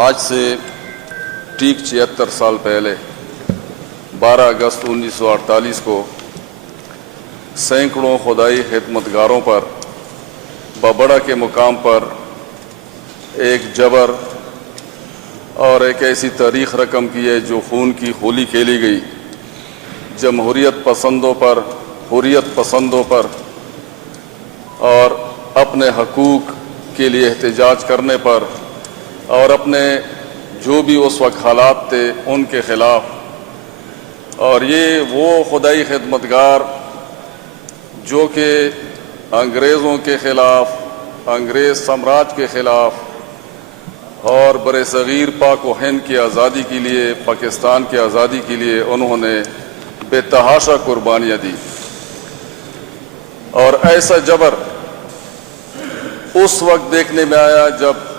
آج سے ٹھیک 76 سال پہلے 12 اگست 1948 کو سینکڑوں خدائی خدمتگاروں پر بابڑا کے مقام پر ایک جبر اور ایک ایسی تاریخ رقم کی ہے جو خون کی ہولی کھیلی گئی، جمہوریت پسندوں پر، حریت پسندوں پر اور اپنے حقوق کے لیے احتجاج کرنے پر اور اپنے جو بھی اس وقت حالات تھے ان کے خلاف۔ اور یہ وہ خدائی خدمتگار جو کہ انگریزوں کے خلاف، انگریز سامراج کے خلاف اور بر صغیر پاک و ہند کی آزادی کے لیے، پاکستان کی آزادی کے لیے انہوں نے بے تحاشا قربانیاں دی۔ اور ایسا جبر اس وقت دیکھنے میں آیا جب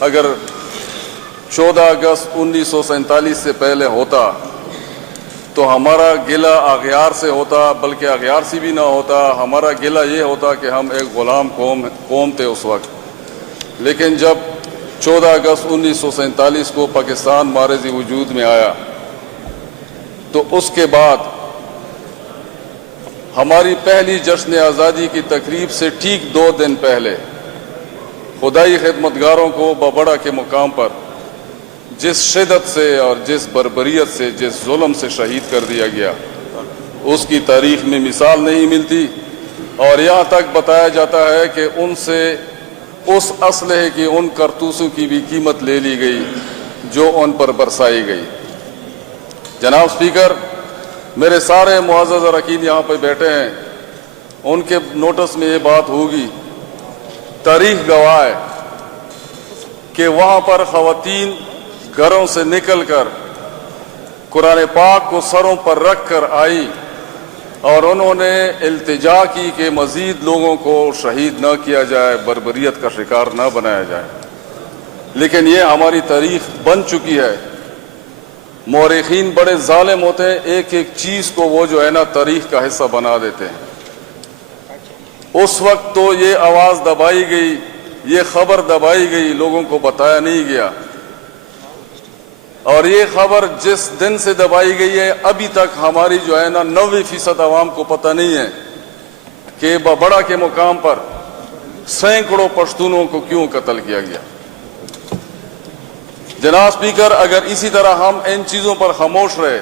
اگر 14 اگست 1947 سے پہلے ہوتا تو ہمارا گلہ اغیار سے ہوتا، بلکہ اغیار سے بھی نہ ہوتا، ہمارا گلہ یہ ہوتا کہ ہم ایک غلام قوم تھے اس وقت۔ لیکن جب 14 اگست 1947 کو پاکستان معرض وجود میں آیا تو اس کے بعد ہماری پہلی جشن آزادی کی تقریب سے ٹھیک 2 دن پہلے خدائی خدمتگاروں کو بابڑا کے مقام پر جس شدت سے اور جس بربریت سے، جس ظلم سے شہید کر دیا گیا، اس کی تاریخ میں مثال نہیں ملتی۔ اور یہاں تک بتایا جاتا ہے کہ ان سے اس اسلحے کی، ان کارتوسوں کی بھی قیمت لے لی گئی جو ان پر برسائی گئی۔ جناب اسپیکر، میرے سارے معزز اراکین یہاں پہ بیٹھے ہیں، ان کے نوٹس میں یہ بات ہوگی، تاریخ گواہ ہے کہ وہاں پر خواتین گھروں سے نکل کر قرآن پاک کو سروں پر رکھ کر آئی اور انہوں نے التجا کی کہ مزید لوگوں کو شہید نہ کیا جائے، بربریت کا شکار نہ بنایا جائے۔ لیکن یہ ہماری تاریخ بن چکی ہے۔ مورخین بڑے ظالم ہوتے ہیں، ایک ایک چیز کو وہ جو ہے نا تاریخ کا حصہ بنا دیتے ہیں۔ اس وقت تو یہ آواز دبائی گئی، یہ خبر دبائی گئی، لوگوں کو بتایا نہیں گیا۔ اور یہ خبر جس دن سے دبائی گئی ہے ابھی تک ہماری جو ہے نا 90% عوام کو پتہ نہیں ہے کہ بابڑا کے مقام پر سینکڑوں پشتونوں کو کیوں قتل کیا گیا۔ جناب اسپیکر، اگر اسی طرح ہم ان چیزوں پر خاموش رہے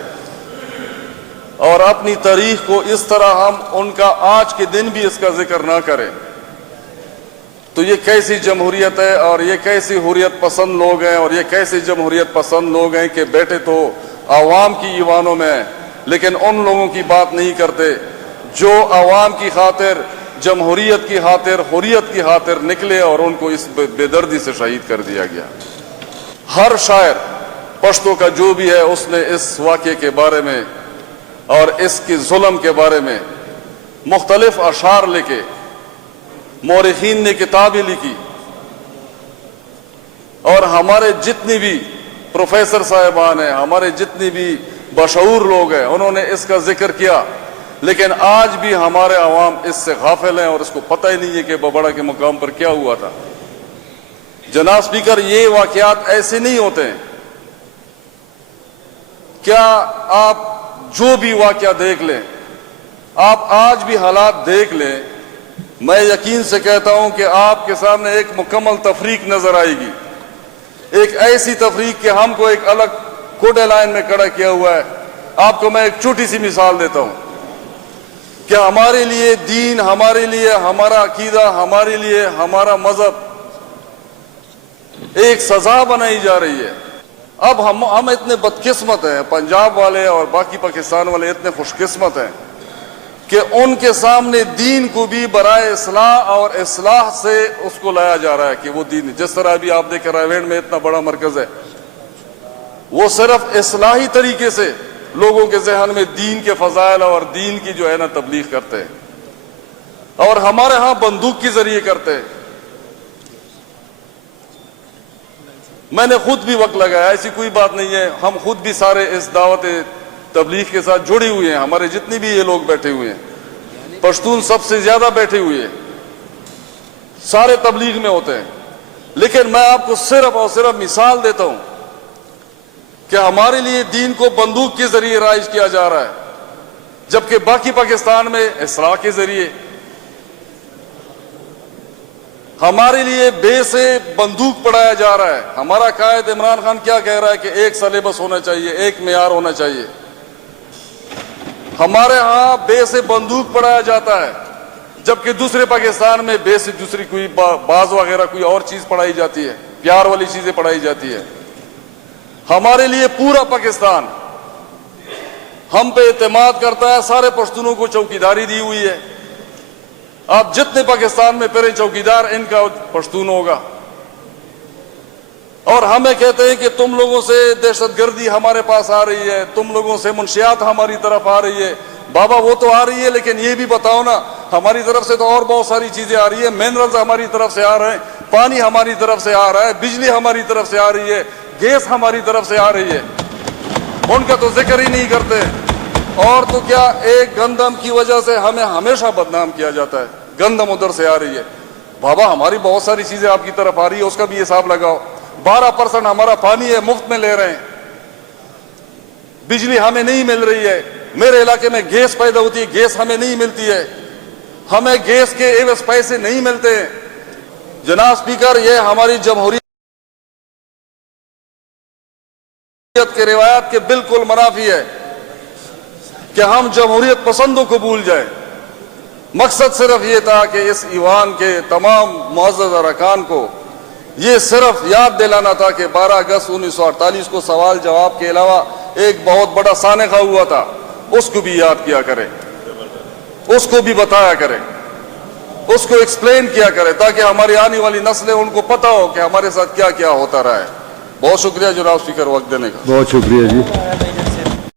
اور اپنی تاریخ کو اس طرح ہم ان کا آج کے دن بھی اس کا ذکر نہ کریں تو یہ کیسی جمہوریت ہے اور یہ کیسی حریت پسند لوگ ہیں اور یہ کیسے جمہوریت پسند لوگ ہیں کہ بیٹھے تو عوام کی ایوانوں میں ہیں لیکن ان لوگوں کی بات نہیں کرتے جو عوام کی خاطر، جمہوریت کی خاطر، حریت کی خاطر نکلے اور ان کو اس بے دردی سے شہید کر دیا گیا۔ ہر شاعر پشتو کا جو بھی ہے اس نے اس واقعے کے بارے میں اور اس کے ظلم کے بارے میں مختلف اشعار لکھے، مورخین نے کتابیں لکھی، اور ہمارے جتنی بھی پروفیسر صاحبان ہیں، ہمارے جتنی بھی بشعور لوگ ہیں، انہوں نے اس کا ذکر کیا۔ لیکن آج بھی ہمارے عوام اس سے غافل ہیں اور اس کو پتہ ہی نہیں ہے کہ بابڑا کے مقام پر کیا ہوا تھا۔ جناب اسپیکر، یہ واقعات ایسے نہیں ہوتے ہیں۔ کیا آپ جو بھی واقعہ دیکھ لیں، آپ آج بھی حالات دیکھ لیں، میں یقین سے کہتا ہوں کہ آپ کے سامنے ایک مکمل تفریق نظر آئے گی، ایک ایسی تفریق کہ ہم کو ایک الگ کوڈے لائن میں کھڑا کیا ہوا ہے۔ آپ کو میں ایک چھوٹی سی مثال دیتا ہوں کہ ہمارے لیے دین، ہمارے لیے ہمارا عقیدہ، ہمارے لیے ہمارا مذہب ایک سزا بنائی جا رہی ہے۔ اب ہم اتنے بدقسمت ہیں، پنجاب والے اور باقی پاکستان والے اتنے خوش قسمت ہیں کہ ان کے سامنے دین کو بھی برائے اصلاح اور اصلاح سے اس کو لایا جا رہا ہے کہ وہ دین، جس طرح ابھی آپ دیکھ رائے وینڈ میں اتنا بڑا مرکز ہے، وہ صرف اصلاحی طریقے سے لوگوں کے ذہن میں دین کے فضائل اور دین کی جو ہے نا تبلیغ کرتے ہیں، اور ہمارے ہاں بندوق کے ذریعے کرتے ہیں۔ میں نے خود بھی وقت لگایا، ایسی کوئی بات نہیں ہے، ہم خود بھی سارے اس دعوت تبلیغ کے ساتھ جڑے ہوئے ہیں، ہمارے جتنے بھی یہ لوگ بیٹھے ہوئے ہیں، پشتون سب سے زیادہ بیٹھے ہوئے ہیں، سارے تبلیغ میں ہوتے ہیں۔ لیکن میں آپ کو صرف اور صرف مثال دیتا ہوں کہ ہمارے لیے دین کو بندوق کے ذریعے رائج کیا جا رہا ہے، جبکہ باقی پاکستان میں اسراء کے ذریعے ہمارے لیے بے سے بندوق پڑھایا جا رہا ہے۔ ہمارا قائد عمران خان کیا کہہ رہا ہے کہ ایک سلیبس ہونا چاہیے، ایک معیار ہونا چاہیے۔ ہمارے ہاں بے سے بندوق پڑھایا جاتا ہے، جبکہ دوسرے پاکستان میں بے سے دوسری کوئی باز وغیرہ کوئی اور چیز پڑھائی جاتی ہے، پیار والی چیزیں پڑھائی جاتی ہے۔ ہمارے لیے پورا پاکستان ہم پہ اعتماد کرتا ہے، سارے پشتونوں کو چوکیداری دی ہوئی ہے۔ آپ جتنے پاکستان میں پھریں چوکیدار ان کا پشتون ہوگا، اور ہمیں کہتے ہیں کہ تم لوگوں سے دہشت گردی ہمارے پاس آ رہی ہے، تم لوگوں سے منشیات ہماری طرف آ رہی ہے۔ بابا وہ تو آ رہی ہے، لیکن یہ بھی بتاؤ نا ہماری طرف سے تو اور بہت ساری چیزیں آ رہی ہیں، منرلز ہماری طرف سے آ رہے ہیں، پانی ہماری طرف سے آ رہا ہے، بجلی ہماری طرف سے آ رہی ہے، گیس ہماری طرف سے آ رہی ہے، ان کا تو ذکر ہی نہیں کرتے۔ اور تو کیا، ایک گندم کی وجہ سے ہمیں ہمیشہ بدنام کیا جاتا ہے، گندم ادھر سے آ رہی ہے۔ بابا ہماری بہت ساری چیزیں آپ کی طرف آ رہی ہے، اس کا بھی حساب لگاؤ۔ 12% ہمارا پانی ہے، مفت میں لے رہے ہیں، بجلی ہمیں نہیں مل رہی ہے، میرے علاقے میں گیس پیدا ہوتی ہے، گیس ہمیں نہیں ملتی ہے، ہمیں گیس کے عوض پیسے نہیں ملتے ہیں۔ جناب اسپیکر، یہ ہماری جمہوریت کے روایات کے بالکل منافی ہے کہ ہم جمہوریت پسندوں کو بھول جائیں۔ مقصد صرف یہ تھا کہ اس ایوان کے تمام معزز ارکان کو یہ صرف یاد دلانا تھا کہ 12 اگست 1948 کو سوال جواب کے علاوہ ایک بہت بڑا سانحہ ہوا تھا، اس کو بھی یاد کیا کریں، اس کو بھی بتایا کریں، اس کو ایکسپلین کیا کریں، تاکہ ہماری آنے والی نسلیں ان کو پتہ ہو کہ ہمارے ساتھ کیا کیا ہوتا رہا ہے۔ بہت شکریہ جناب اسپیکر وقت دینے کا۔ بہت شکریہ جی۔